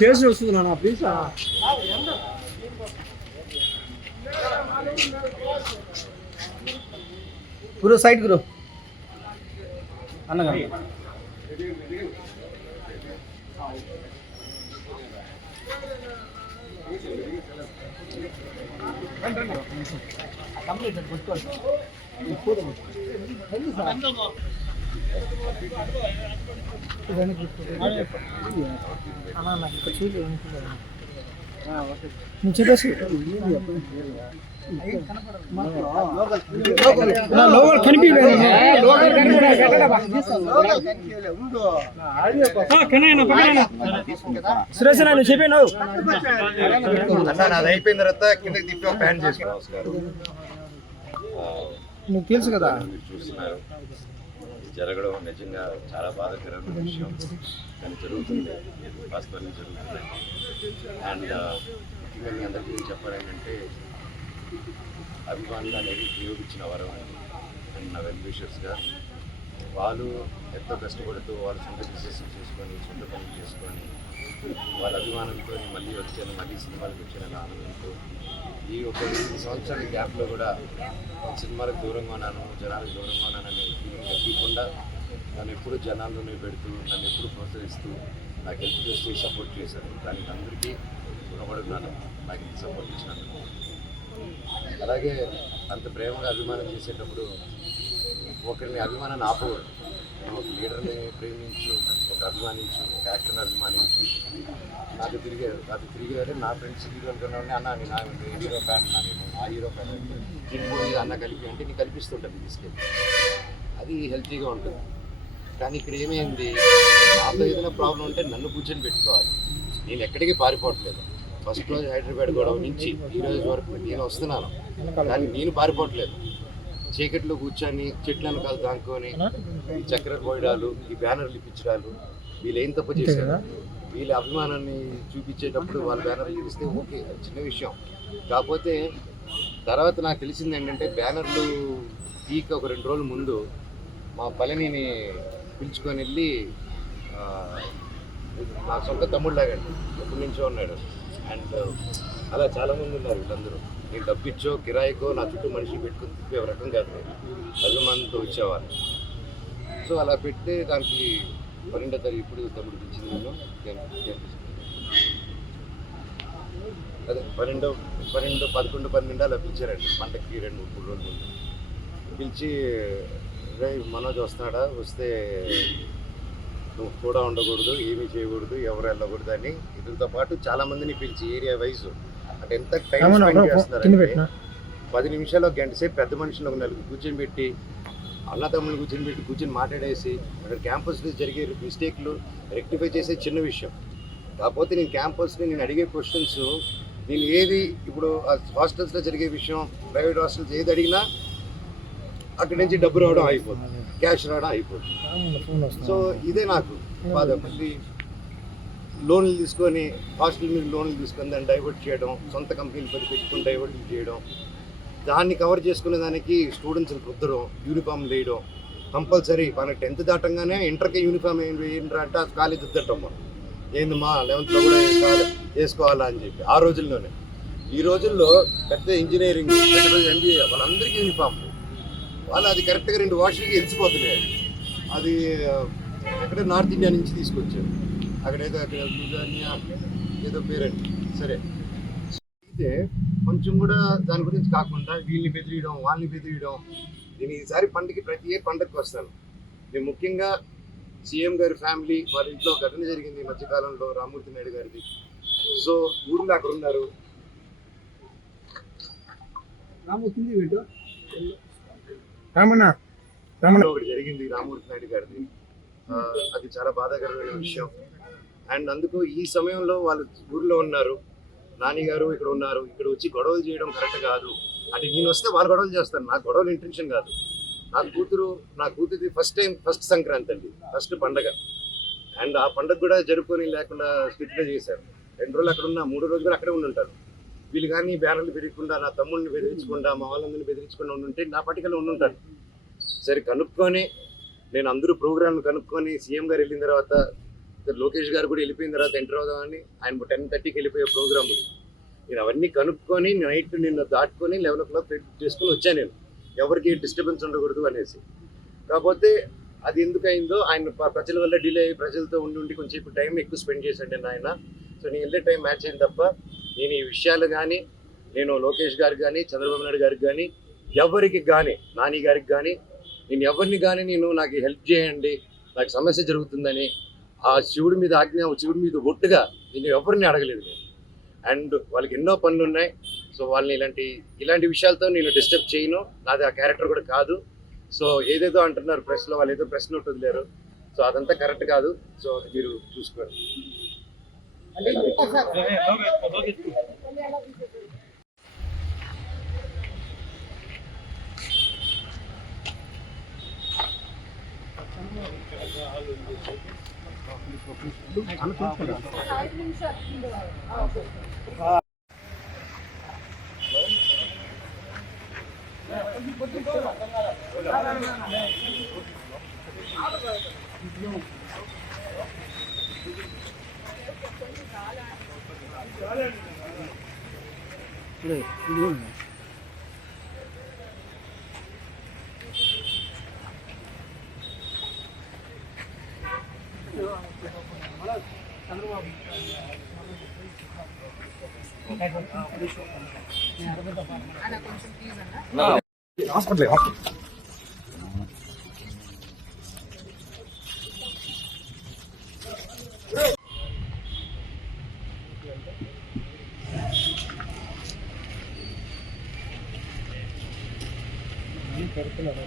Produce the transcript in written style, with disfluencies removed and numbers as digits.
చేసి వస్తుందా please. Guru side గురు అన్నగా కంప్లీట్ చెప్పేసి సురేష్ నువ్వు చెప్పాను అది అయిపోయిన తర్వాత కిందకి తిప్పి ప్యాన్ చేసుకోవాలి. నువ్వు తెలుసు కదా. చూస్తున్నారు జరగడం నిజంగా చాలా బాధాకరమైన విషయం, కానీ జరుగుతుంది, వాస్తవాన్ని జరుగుతుంది. అండ్ ముఖ్యంగా మీ అందరికీ చెప్పాలంటే అభిమానులు అనేది ఉపయోగించిన వరం అండి. అండ్ నా వెల్ విషర్స్గా వాళ్ళు ఎంతో కష్టపడుతూ వాళ్ళ సొంత బిజినెస్ చేసుకొని సొంత పనులు చేసుకొని వాళ్ళ అభిమానంతో మళ్ళీ వచ్చాను, మళ్ళీ సినిమాలకు వచ్చాను ఆనందంతో ఈ ఒక 8 సంవత్సరాల గ్యాప్లో కూడా సినిమాలకు దూరంగా ఉన్నాను, జనాలకు దూరంగా ఉన్నాననే ఫీలింగ్ తప్పకుండా నన్ను ఎప్పుడు జనాల్లోనే పెడుతూ నన్ను ఎప్పుడు ప్రోత్సహిస్తూ నాకు హెల్ప్ చేస్తూ సపోర్ట్ చేశారు. దానికి అందరికీ రుణపడుతున్నాను నాకు సపోర్ట్ ఇచ్చినందుకు. అలాగే అంత ప్రేమగా అభిమానం చేసేటప్పుడు ఒకరిని అభిమానాన్ని ఆపకూడదు. ఒక లీడర్ని ప్రేమించు, ఒక అభిమానించు, ఒక యాక్టర్ని అభిమానించు. నాకు తిరిగారు నా ఫ్రెండ్స్ హీరోలు కన్నా అన్న నేను హీరో ఫ్యాన్ అన్నా, నేను ఆ హీరో ఫ్యాన్ అంటే అన్న కలిపి అంటే నీకు కల్పిస్తుంటుంది తీసుకెళ్ళి, అది హెల్తీగా ఉంటుంది. కానీ ఇక్కడ ఏమైంది, నాతో ఏదైనా ప్రాబ్లం ఉంటే నన్ను కూర్చొని పెట్టుకోవాలి. నేను ఎక్కడికి పారిపోవట్లేదు. ఫస్ట్ రోజు హైదరాబాద్ గొడవ నుంచి ఈ రోజు వరకు నేను వస్తున్నాను, కానీ నేను పారిపోవట్లేదు. చీకట్లో కూర్చొని చెట్ల వెనకాల దాంకొని ఈ చక్కెర పోయడాలు, ఈ బ్యానర్లు ఇప్పించడాలు, వీళ్ళు ఏం తప్పు చేశారు? వీళ్ళ అభిమానాన్ని చూపించేటప్పుడు వాళ్ళ బ్యానర్లు ఇప్పిస్తే ఓకే, చిన్న విషయం. కాకపోతే తర్వాత నాకు తెలిసింది ఏంటంటే బ్యానర్లు పీక్ ఒక 2 రోజుల ముందు మా పళనిని పిలుచుకొని వెళ్ళి నా సొంత తమ్ముళ్ళలాగండి, ఎప్పటి నుంచో ఉన్నాడు. అండ్ అలా చాలామంది ఉన్నారు. వీళ్ళందరూ నేను డబ్బిచ్చో కిరాయికో నా చుట్టూ మనిషి పెట్టుకుని తిప్పే రకం కాదు, అభిమానంతో వచ్చేవాళ్ళు. సో అలా పెడితే దానికి 12వ తారీఖు ఇప్పుడు తమ్ముడు పిలిచింది నేను అదే 12, 11, 12 అలా పిలిచారండి. పండగకి 2-3 రోజులు ముందు పిలిచి మనోజ్ వస్తున్నాడా, వస్తే నువ్వు కూడా ఉండకూడదు, ఏమీ చేయకూడదు, ఎవరు వెళ్ళకూడదు అని ఇతరులతో పాటు చాలామందిని పిలిచి ఏరియా వైజ్ అంటే ఎంత టైం స్పెండ్ చేస్తున్నారంటే 10 నిమిషాలు, ఒక గంట సేపు పెద్ద మనుషులు ఒక 4 కూర్చొని పెట్టి అన్నదమ్ములు కూర్చొని మాట్లాడేసి అక్కడ క్యాంపస్లో జరిగే మిస్టేక్లు రెక్టిఫై చేసే చిన్న విషయం. కాకపోతే నేను క్యాంపస్లో నేను అడిగే క్వశ్చన్స్, నేను ఏది ఇప్పుడు హాస్టల్స్లో జరిగే విషయం, ప్రైవేట్ హాస్టల్స్ ఏది అడిగినా అక్కడి నుంచి డబ్బు రావడం అయిపోతుంది, క్యాష్ రావడం అయిపోతుంది. సో ఇదే నాకు బాధ. మళ్ళీ లోన్లు తీసుకొని హాస్టల్ మీద లోన్లు తీసుకొని దాన్ని డైవర్ట్ చేయడం, సొంత కంపెనీలు పెట్టుకుని డైవర్ట్ చేయడం, దాన్ని కవర్ చేసుకునే దానికి స్టూడెంట్స్ని రుద్దడం, యూనిఫామ్ వేయడం కంపల్సరీ. మన 10th దాటంగానే ఇంటర్కి యూనిఫామ్ ఏంటంటే ఆ కాలేజ్ రుద్దటం. మనం ఏంది మా 11th కూడా వేసుకోవాలా అని చెప్పి ఆ రోజుల్లోనే. ఈ రోజుల్లో పెద్ద ఇంజనీరింగ్, పెద్ద MBA వాళ్ళందరికీ యూనిఫామ్. వాళ్ళు అది కరెక్ట్గా 2 వాష్లకి వెలిసిపోతున్నాయి. అది ఎక్కడ నార్త్ ఇండియా నుంచి తీసుకొచ్చారు, అక్కడ ఏదో పేరండి. సరే అయితే కొంచెం కూడా దాని గురించి కాకుండా వీళ్ళని బెదిరియడం, వాళ్ళని బెదిరియడం. నేను ఈసారి పండుగకి ప్రతి పండుగకి వస్తాను. నేను ముఖ్యంగా సీఎం గారి ఫ్యామిలీ వాళ్ళ ఇంట్లో ఘటన జరిగింది ఈ మధ్యకాలంలో, రామ్మూర్తి నాయుడు గారిది. సో ఊర్లో అక్కడ ఉన్నారు. ఒకటి జరిగింది రామ్మూర్తి నాయుడు గారిది, అది చాలా బాధాకరమైన విషయం. అండ్ అందుకు ఈ సమయంలో వాళ్ళు ఊర్లో ఉన్నారు, నాని గారు ఇక్కడ ఉన్నారు, ఇక్కడ వచ్చి గొడవలు చేయడం కరెక్ట్ కాదు. అంటే నేను వస్తే వాళ్ళు గొడవలు చేస్తాను, నాకు గొడవలు ఇంటెన్షన్ కాదు. నా కూతురిది ఫస్ట్ సంక్రాంతి అండి, ఫస్ట్ పండగ. అండ్ ఆ పండగ కూడా జరుపుకొని లేకుండా స్ట్రిక్ట్గా చేశారు. 2 రోజులు అక్కడ ఉన్నా, 3 రోజులు కూడా అక్కడే ఉండుంటారు. వీళ్ళు కానీ బ్యానర్లు బెదిరించకుండా, నా తమ్ముడిని బెదిరించకుండా, మా వాళ్ళందరినీ బెదిరించకుండా ఉండుంటే నా పట్టికలో ఉండుంటారు. సరే కనుక్కొని నేను అందరూ ప్రోగ్రామ్ కనుక్కొని సీఎం గారు వెళ్ళిన తర్వాత లోకేష్ గారు కూడా వెళ్ళిపోయిన తర్వాత ఎంటర్ అవుదామని ఆయన 10:30కి వెళ్ళిపోయే ప్రోగ్రామ్ ఉంది. నేను అవన్నీ కనుక్కొని నైట్ నిన్న దాటుకొని 11 o'clock చేసుకుని వచ్చాను. నేను ఎవరికి డిస్టర్బెన్స్ ఉండకూడదు అనేసి. కాకపోతే అది ఎందుకు అయిందో ఆయన ప్రజల వల్ల డిలే అయ్యి ప్రజలతో ఉండి కొంచెం ఇప్పుడు టైం ఎక్కువ స్పెండ్ చేశాను నేను ఆయన. సో నేను వెళ్ళే టైం మ్యాచ్ అయింది తప్ప నేను ఈ విషయాలు కానీ నేను లోకేష్ గారికి కానీ చంద్రబాబు నాయుడు గారికి కానీ ఎవరికి కానీ నాని గారికి కానీ నేను ఎవరిని కానీ నాకు హెల్ప్ చేయండి, నాకు సమస్య జరుగుతుందని ఆ శివుడి మీద ఆజ్ఞ శివుడి మీద ఒట్టుగా నేను ఎవరిని అడగలేదు నేను. అండ్ వాళ్ళకి ఎన్నో పనులు ఉన్నాయి. సో వాళ్ళని ఇలాంటి విషయాలతో నేను డిస్టర్బ్ చేయను. నాది ఆ క్యారెక్టర్ కూడా కాదు. సో ఏదేదో అంటున్నారు ప్రెస్లో, వాళ్ళు ఏదో ప్రెస్ నోట్ వదిలేరు. సో అదంతా కరెక్ట్ కాదు. సో మీరు చూసుకోండి. కడుతున్నారు